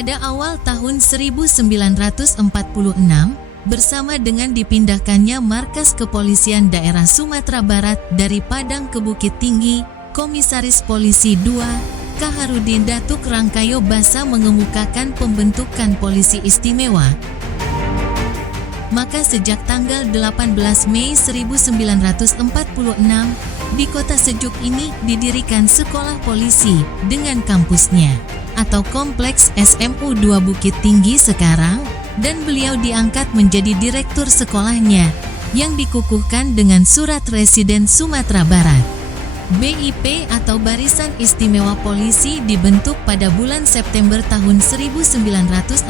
Pada awal tahun 1946, bersama dengan dipindahkannya markas kepolisian daerah Sumatera Barat dari Padang ke Bukit Tinggi, Komisaris Polisi II, Kaharudin Datuk Rangkayo Basa mengemukakan pembentukan polisi istimewa. Maka sejak tanggal 18 Mei 1946, di kota sejuk ini didirikan sekolah polisi dengan kampusnya, atau Kompleks SMU 2 Bukit Tinggi sekarang, dan beliau diangkat menjadi direktur sekolahnya, yang dikukuhkan dengan surat Residen Sumatera Barat. BIP atau Barisan Istimewa Polisi dibentuk pada bulan September tahun 1946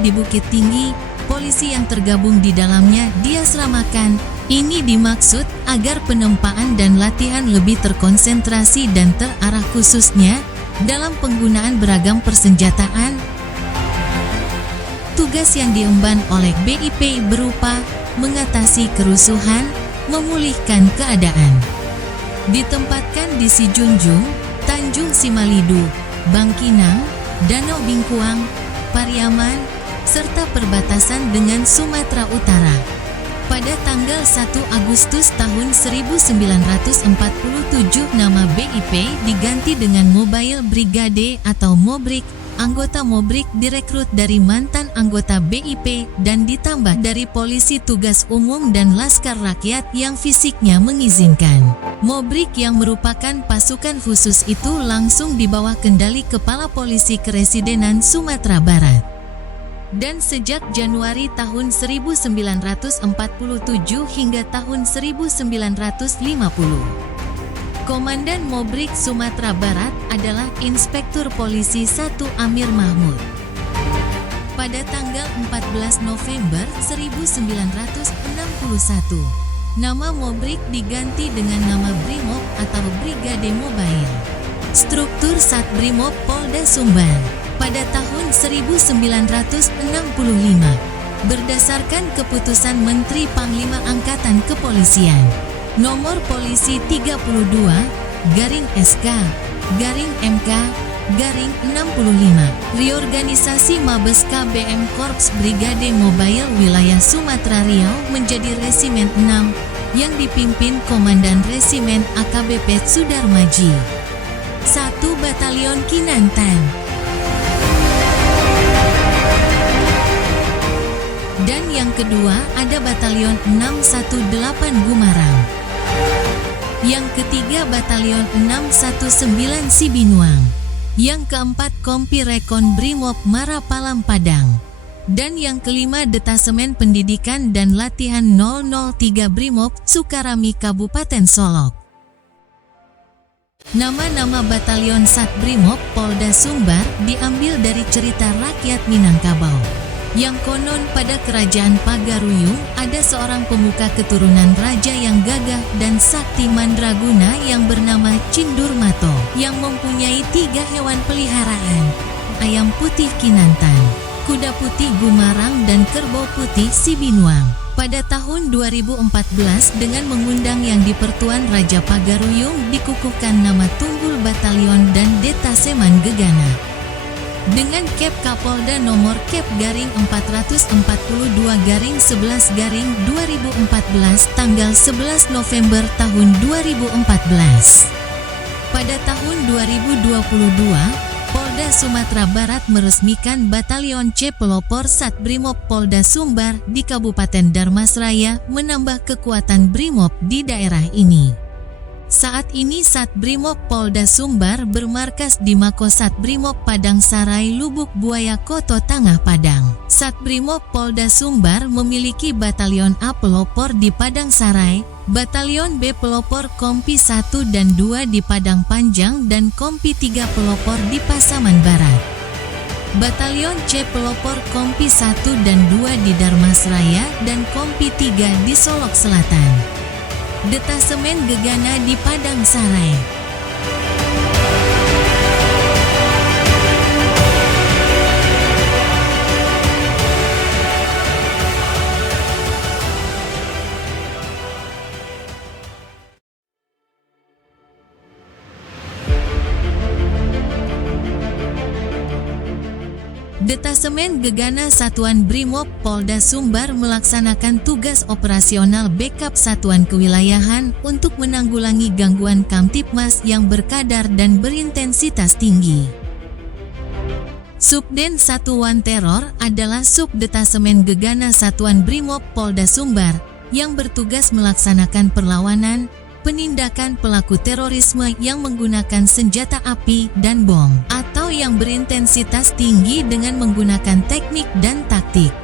di Bukit Tinggi. Polisi yang tergabung di dalamnya diasramakan. Ini dimaksud agar penempaan dan latihan lebih terkonsentrasi dan terarah, khususnya dalam penggunaan beragam persenjataan. Tugas yang diemban oleh BIP berupa mengatasi kerusuhan, memulihkan keadaan. Ditempatkan di Sijunjung, Tanjung Simalidu, Bangkinang, Danau Bingkuang, Pariaman, serta perbatasan dengan Sumatera Utara. Pada tanggal 1 Agustus tahun 1947 nama BIP diganti dengan Mobile Brigade atau Mobrik. Anggota Mobrik direkrut dari mantan anggota BIP dan ditambah dari polisi tugas umum dan laskar rakyat yang fisiknya mengizinkan. Mobrik yang merupakan pasukan khusus itu langsung di bawah kendali Kepala Polisi Keresidenan Sumatera Barat. Dan sejak Januari tahun 1947 hingga tahun 1950, Komandan Mobrik Sumatera Barat adalah Inspektur Polisi 1 Amir Mahmud. Pada tanggal 14 November 1961, nama Mobrik diganti dengan nama Brimob atau Brigade Mobile. Struktur Satbrimob Polda Sumbar pada tahun 1965 berdasarkan keputusan Menteri Panglima Angkatan Kepolisian Nomor Polisi 32 /SK /MK /65, reorganisasi Mabes KBM Korps Brigade Mobile Wilayah Sumatera Riau menjadi Resimen 6 yang dipimpin Komandan Resimen AKBP Sudarmaji. 1 Batalion Kinantan. Dan yang kedua ada Batalion 618 Gumarang. Yang ketiga Batalion 619 Sibinuang. Yang keempat Kompi Rekon Brimob Marapalam Padang. Dan yang kelima Detasemen Pendidikan dan Latihan 003 Brimob Sukarami Kabupaten Solok. Nama-nama Batalion Satbrimob Polda Sumbar diambil dari cerita rakyat Minangkabau, yang konon pada kerajaan Pagaruyung ada seorang pemuka keturunan raja yang gagah dan sakti mandraguna yang bernama Cindurmato, yang mempunyai 3 hewan peliharaan: ayam putih Kinantan, kuda putih Gumarang, dan kerbau putih Sibinuang. Pada tahun 2014 dengan mengundang yang di-Pertuan Raja Pagaruyung dikukuhkan nama Tunggul Batalion dan Detasemen Gegana. Dengan Kep Kapolda nomor Kep Garing 442-11-2014 tanggal 11 November tahun 2014. Pada tahun 2022, Polda Sumatera Barat meresmikan Batalion C Pelopor Satbrimob Polda Sumbar di Kabupaten Darmasraya, menambah kekuatan Brimob di daerah ini. Saat ini Satbrimob Polda Sumbar bermarkas di Mako Satbrimob Padang Sarai, Lubuk Buaya, Koto Tangah, Padang. Satbrimob Polda Sumbar memiliki Batalion A Pelopor di Padang Sarai, Batalion B Pelopor Kompi 1 dan 2 di Padang Panjang, dan Kompi 3 Pelopor di Pasaman Barat. Batalion C Pelopor Kompi 1 dan 2 di Darmasraya dan Kompi 3 di Solok Selatan. Detasemen Gegana di Padang Sarai. Detasemen Gegana Satuan Brimob Polda Sumbar melaksanakan tugas operasional backup satuan kewilayahan untuk menanggulangi gangguan Kamtibmas yang berkadar dan berintensitas tinggi. Subden 1 Wan Teror adalah subdetasemen Gegana Satuan Brimob Polda Sumbar yang bertugas melaksanakan perlawanan, penindakan pelaku terorisme yang menggunakan senjata api dan bom, atau yang berintensitas tinggi dengan menggunakan teknik dan taktik.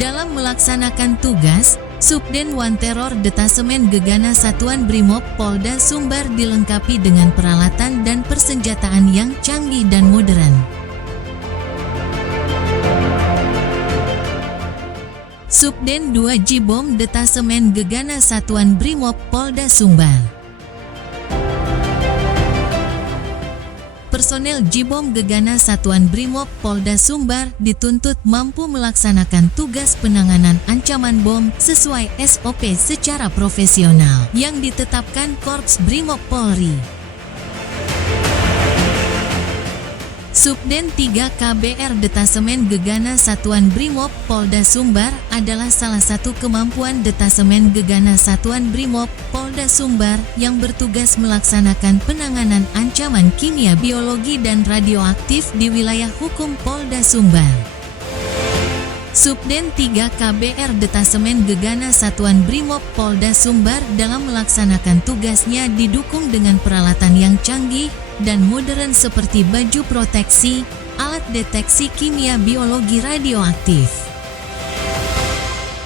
Dalam melaksanakan tugas, Subden Wan Teror Detasemen Gegana Satuan Brimob Polda Sumbar dilengkapi dengan peralatan dan persenjataan yang canggih dan modern. Subden 2 Jibom Detasemen Gegana Satuan Brimob Polda Sumbar. Personel Jibom Gegana Satuan Brimob Polda Sumbar dituntut mampu melaksanakan tugas penanganan ancaman bom sesuai SOP secara profesional yang ditetapkan Korps Brimob Polri. Subden 3 KBR Detasemen Gegana Satuan Brimob Polda Sumbar adalah salah satu kemampuan Detasemen Gegana Satuan Brimob Polda Sumbar yang bertugas melaksanakan penanganan ancaman kimia, biologi, dan radioaktif di wilayah hukum Polda Sumbar. Subden 3 KBR Detasemen Gegana Satuan Brimob Polda Sumbar dalam melaksanakan tugasnya didukung dengan peralatan yang canggih dan modern seperti baju proteksi, alat deteksi kimia, biologi, radioaktif.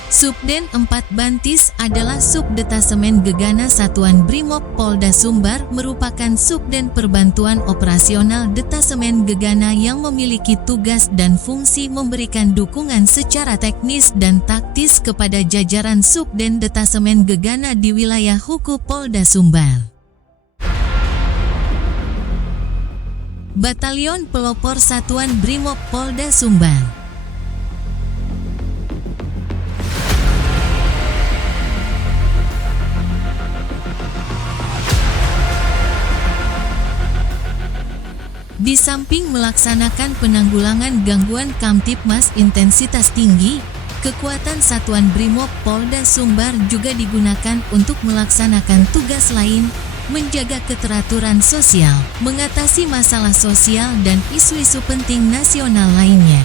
Subden 4 Bantis adalah subdetasemen Gegana Satuan Brimob Polda Sumbar merupakan subden perbantuan operasional detasemen Gegana yang memiliki tugas dan fungsi memberikan dukungan secara teknis dan taktis kepada jajaran subden detasemen Gegana di wilayah hukum Polda Sumbar. Batalion Pelopor Satuan Brimob Polda Sumbar. Di samping melaksanakan penanggulangan gangguan Kamtibmas intensitas tinggi, kekuatan Satuan Brimob Polda Sumbar juga digunakan untuk melaksanakan tugas lain, menjaga keteraturan sosial, mengatasi masalah sosial dan isu-isu penting nasional lainnya.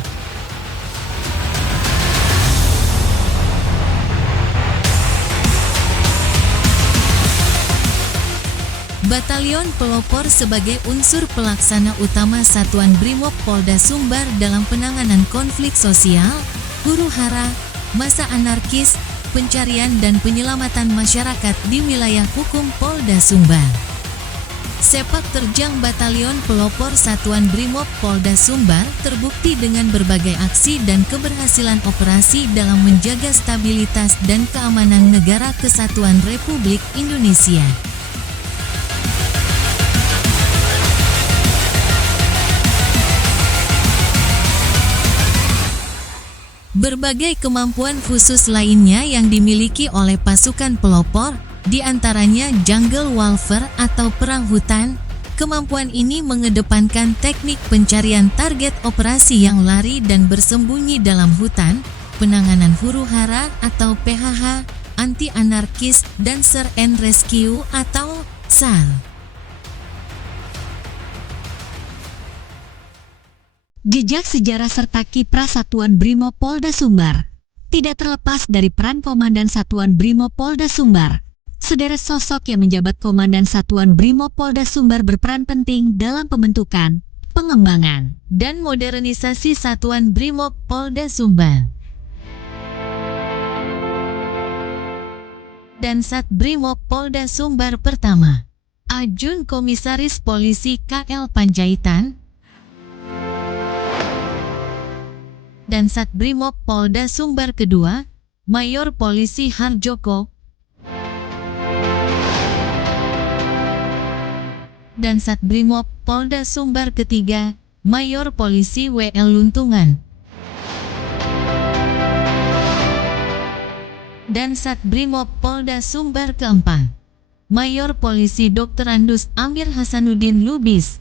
Batalion Pelopor sebagai unsur pelaksana utama Satuan Brimob Polda Sumbar dalam penanganan konflik sosial, huru-hara, masa anarkis, pencarian dan penyelamatan masyarakat di wilayah hukum Polda Sumbar. Sepak terjang Batalion Pelopor Satuan Brimob Polda Sumbar terbukti dengan berbagai aksi dan keberhasilan operasi dalam menjaga stabilitas dan keamanan negara Kesatuan Republik Indonesia. Berbagai kemampuan khusus lainnya yang dimiliki oleh pasukan pelopor, diantaranya jungle warfare atau perang hutan. Kemampuan ini mengedepankan teknik pencarian target operasi yang lari dan bersembunyi dalam hutan, penanganan huru-hara atau PHH, anti-anarkis, dan search and rescue atau SAR. Jejak sejarah serta kiprah Satuan Brimob Polda Sumbar tidak terlepas dari peran Komandan Satuan Brimob Polda Sumbar. Sederet sosok yang menjabat Komandan Satuan Brimob Polda Sumbar berperan penting dalam pembentukan, pengembangan, dan modernisasi Satuan Brimob Polda Sumbar. Dan Sat Brimob Polda Sumbar pertama, Ajun Komisaris Polisi KL Panjaitan, dan Sat Brimob Polda Sumbar kedua, Mayor Polisi Harjoko, dan Sat Brimob Polda Sumbar ketiga, Mayor Polisi WL Luntungan, dan Sat Brimob Polda Sumbar keempat, Mayor Polisi Dr. Andus Amir Hasanuddin Lubis,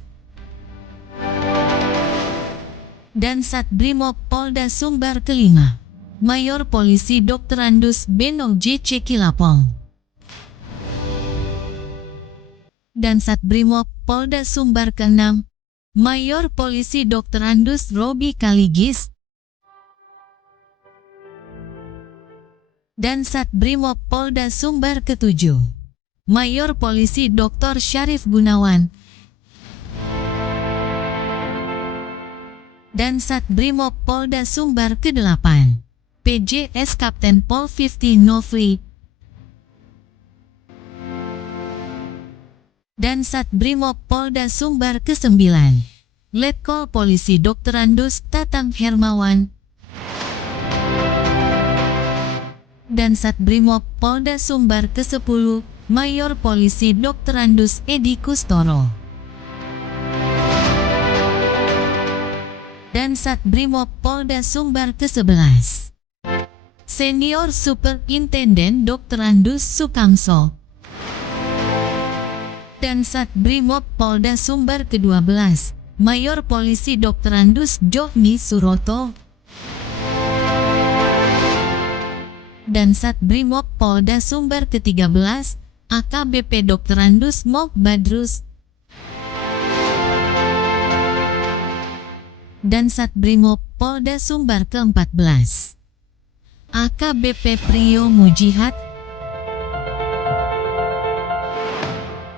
dan Satbrimob Polda Sumbar kelima, Mayor Polisi Dr. Andus Benong JC Kilapong, dan Satbrimob Polda Sumbar keenam, Mayor Polisi Dr. Andus Robi Kaligis, dan Satbrimob Polda Sumbar ketujuh, Mayor Polisi Dr. Syarif Gunawan, dan Satbrimob Polda Sumbar ke-8, PJS Kapten Pol 50 Nofri, dan Satbrimob Polda Sumbar ke-9, Letkol Polisi Dr. Andus Tatang Hermawan, dan Satbrimob Polda Sumbar ke-10, Mayor Polisi Dr. Andus Edi Kustoro, dan Satbrimob Polda Sumbar ke-11, Senior Superintenden Dr. Andus Sukamso, dan Satbrimob Polda Sumbar ke-12, Mayor Polisi Dr. Andus Jokni Suroto, dan Satbrimob Polda Sumbar ke-13, AKBP Dr. Andus Mok Badrus, dan Satbrimob Polda Sumbar ke-14, AKBP Priyo Mujihad,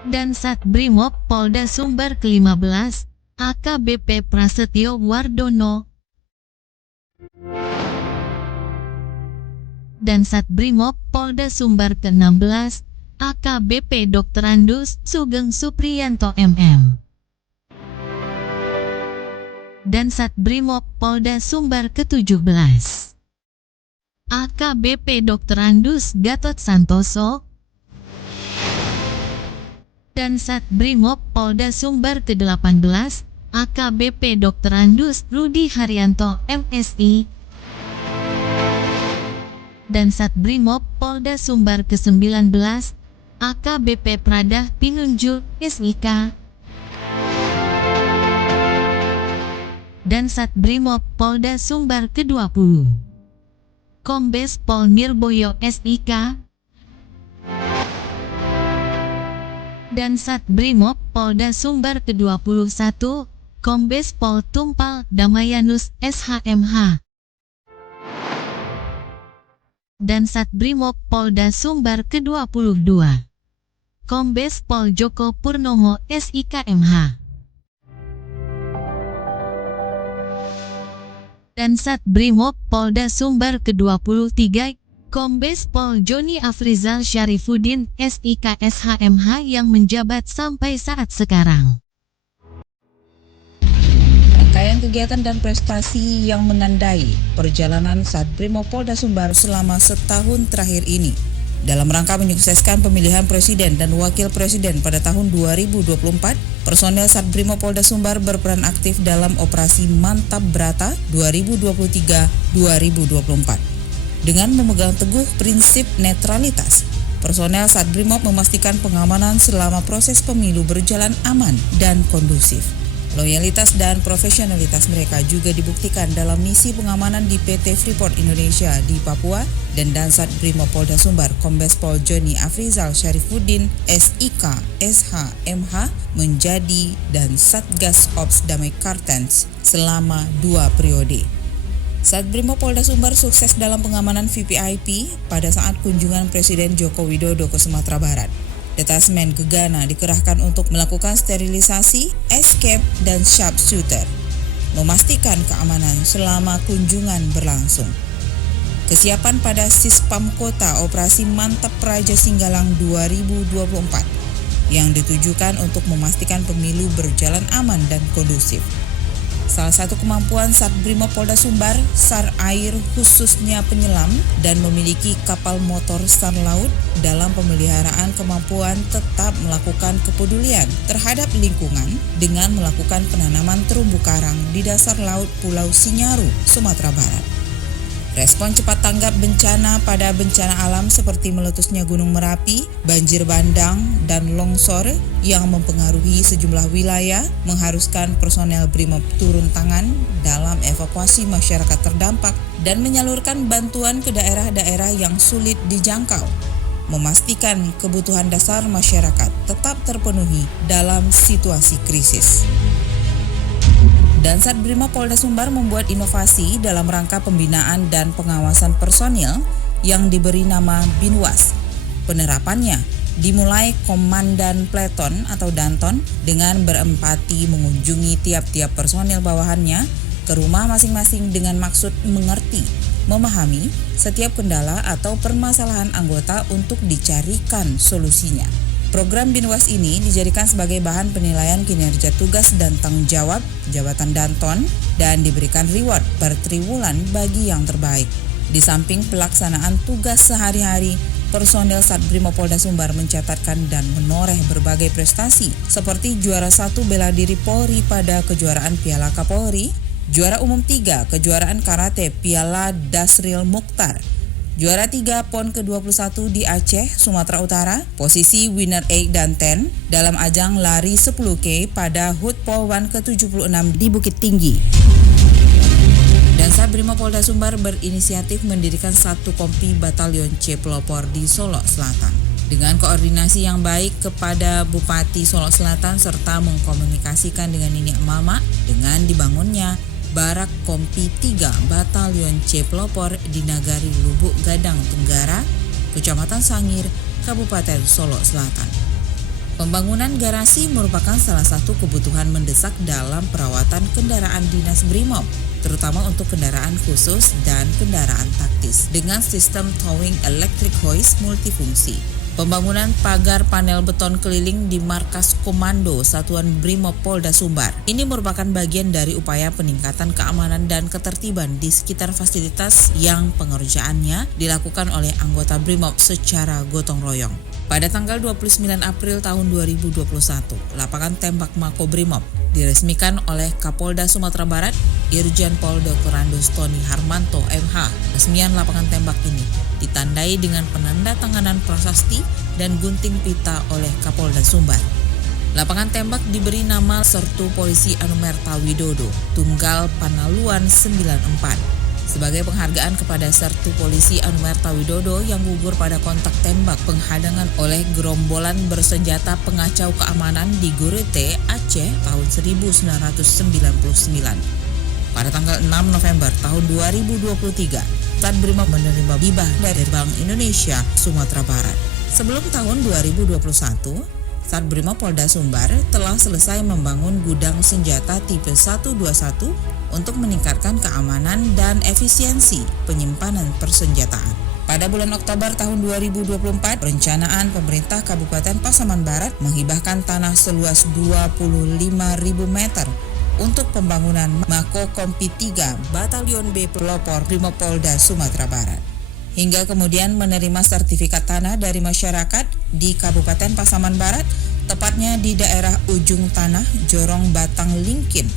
dan Satbrimob Polda Sumbar ke-15, AKBP Prasetyo Wardono, dan Satbrimob Polda Sumbar ke-16, AKBP Dr. Andus Sugeng Supriyanto MM, dan Satbrimob Polda Sumbar ke-17, AKBP Dr. Andus Gatot Santoso, dan Satbrimob Polda Sumbar ke-18, AKBP Dr. Andus Rudi Haryanto MSI, dan Satbrimob Polda Sumbar ke-19, AKBP Pradah Pinunjul SIK, dan Satbrimob Polda Sumbar ke-20, Kombes Pol Nirboyo SIK, dan Satbrimob Polda Sumbar ke-21, Kombes Pol Tumpal Damayanus SHMH, dan Satbrimob Polda Sumbar ke-22, Kombes Pol Joko Purnomo SIKMH, dan Satbrimob Polda Sumbar ke-23, Kombes Pol Joni Afrizal Syarifuddin SIK SHMH yang menjabat sampai saat sekarang. Rangkaian kegiatan dan prestasi yang menandai perjalanan Satbrimob Polda Sumbar selama setahun terakhir ini dalam rangka menyukseskan pemilihan presiden dan wakil presiden pada tahun 2024, personel Satbrimob Polda Sumbar berperan aktif dalam operasi Mantap Brata 2023-2024. Dengan memegang teguh prinsip netralitas, personel Satbrimob memastikan pengamanan selama proses pemilu berjalan aman dan kondusif. Loyalitas dan profesionalitas mereka juga dibuktikan dalam misi pengamanan di PT Freeport Indonesia di Papua dan Dansat Brimob Polda Sumbar Kombes Pol Joni Afrizal Syarifuddin SIK SHMH menjadi dan Satgas Ops Damai Kartens selama 2 periode. Satbrimob Polda Sumbar sukses dalam pengamanan VVIP pada saat kunjungan Presiden Joko Widodo ke Sumatera Barat. Detasmen Gegana dikerahkan untuk melakukan sterilisasi, escape, dan sharpshooter, memastikan keamanan selama kunjungan berlangsung. Kesiapan pada Sispam Kota Operasi Mantap Praja Singgalang 2024 yang ditujukan untuk memastikan pemilu berjalan aman dan kondusif. Salah satu kemampuan Satbrimob Polda Sumbar, SAR Air khususnya penyelam dan memiliki kapal motor SAR Laut dalam pemeliharaan kemampuan tetap melakukan kepedulian terhadap lingkungan dengan melakukan penanaman terumbu karang di dasar laut Pulau Sinyaru, Sumatera Barat. Respon cepat tanggap bencana pada bencana alam seperti meletusnya Gunung Merapi, banjir bandang, dan longsor yang mempengaruhi sejumlah wilayah mengharuskan personel BRIMOB turun tangan dalam evakuasi masyarakat terdampak dan menyalurkan bantuan ke daerah-daerah yang sulit dijangkau, memastikan kebutuhan dasar masyarakat tetap terpenuhi dalam situasi krisis. Dan Satbrimob Polda Sumbar membuat inovasi dalam rangka pembinaan dan pengawasan personil yang diberi nama Binwas. Penerapannya dimulai Komandan Pleton atau Danton dengan berempati mengunjungi tiap-tiap personil bawahannya ke rumah masing-masing dengan maksud mengerti, memahami setiap kendala atau permasalahan anggota untuk dicarikan solusinya. Program Binwas ini dijadikan sebagai bahan penilaian kinerja tugas dan tanggung jawab jabatan Danton dan diberikan reward per triwulan bagi yang terbaik. Di samping pelaksanaan tugas sehari-hari, personel Satbrimob Polda Sumbar mencatatkan dan menoreh berbagai prestasi seperti juara 1 bela diri Polri pada kejuaraan Piala Kapolri, juara umum 3 kejuaraan karate Piala Dasril Mukhtar, juara 3 PON ke-21 di Aceh, Sumatera Utara, posisi winner 8 dan 10 dalam ajang lari 10K pada HUT Polwan ke-76 di Bukit Tinggi. Dan Satbrimob Polda Sumbar berinisiatif mendirikan satu kompi Batalion C Pelopor di Solo Selatan. Dengan koordinasi yang baik kepada Bupati Solo Selatan serta mengkomunikasikan dengan Nini Mama dengan dibangunnya Barak Kompi 3 Batalion C Pelopor di Nagari Lubuk Gadang Tenggara, Kecamatan Sangir, Kabupaten Solo Selatan. Pembangunan garasi merupakan salah satu kebutuhan mendesak dalam perawatan kendaraan dinas BRIMOB, terutama untuk kendaraan khusus dan kendaraan taktis dengan sistem towing electric hoist multifungsi. Pembangunan pagar panel beton keliling di markas komando Satuan BRIMOB Polda Sumbar. Ini merupakan bagian dari upaya peningkatan keamanan dan ketertiban di sekitar fasilitas yang pengerjaannya dilakukan oleh anggota BRIMOB secara gotong royong. Pada tanggal 29 April tahun 2021, lapangan tembak Mako BRIMOB diresmikan oleh Kapolda Sumatera Barat, Irjen Pol Dr. Andos Tony Harmanto MH. Resmian lapangan tembak ini ditandai dengan penanda tanganan prasasti dan gunting pita oleh Kapolda Sumbar. Lapangan tembak diberi nama Sertu Polisi Anumerta Widodo, Tunggal Panaluan 94. Sebagai penghargaan kepada Sertu Polisi Anumerta Widodo yang gugur pada kontak tembak penghadangan oleh gerombolan bersenjata pengacau keamanan di Gurete, Aceh tahun 1999. Pada tanggal 6 November tahun 2023, Satbrimob menerima hibah dari Bank Indonesia Sumatera Barat. Sebelum tahun 2021, Satbrimob Polda Sumbar telah selesai membangun gudang senjata tipe 121 untuk meningkatkan keamanan dan efisiensi penyimpanan persenjataan. Pada bulan Oktober tahun 2024, perencanaan pemerintah Kabupaten Pasaman Barat menghibahkan tanah seluas 25.000 meter untuk pembangunan Mako Kompi 3 Batalion B Pelopor BRIMOB Polda Sumatera Barat. Hingga kemudian menerima sertifikat tanah dari masyarakat di Kabupaten Pasaman Barat, tepatnya di daerah Ujung Tanah, Jorong Batang Lingkin,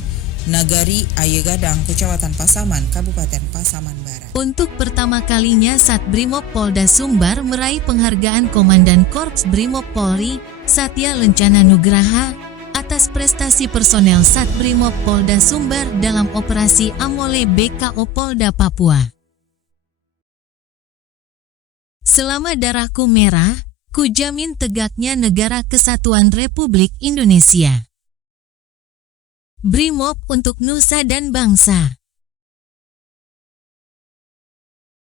Nagari Ayegadang, Kecamatan Pasaman, Kabupaten Pasaman Barat. Untuk pertama kalinya Satbrimob Polda Sumbar meraih penghargaan Komandan Korps BRIMOB Polri, Satya Lencana Nugraha, atas prestasi personel Satbrimob Polda Sumbar dalam operasi Amole BKO Polda Papua. Selama darahku merah, ku jamin tegaknya Negara Kesatuan Republik Indonesia. BRIMOB untuk Nusa dan Bangsa.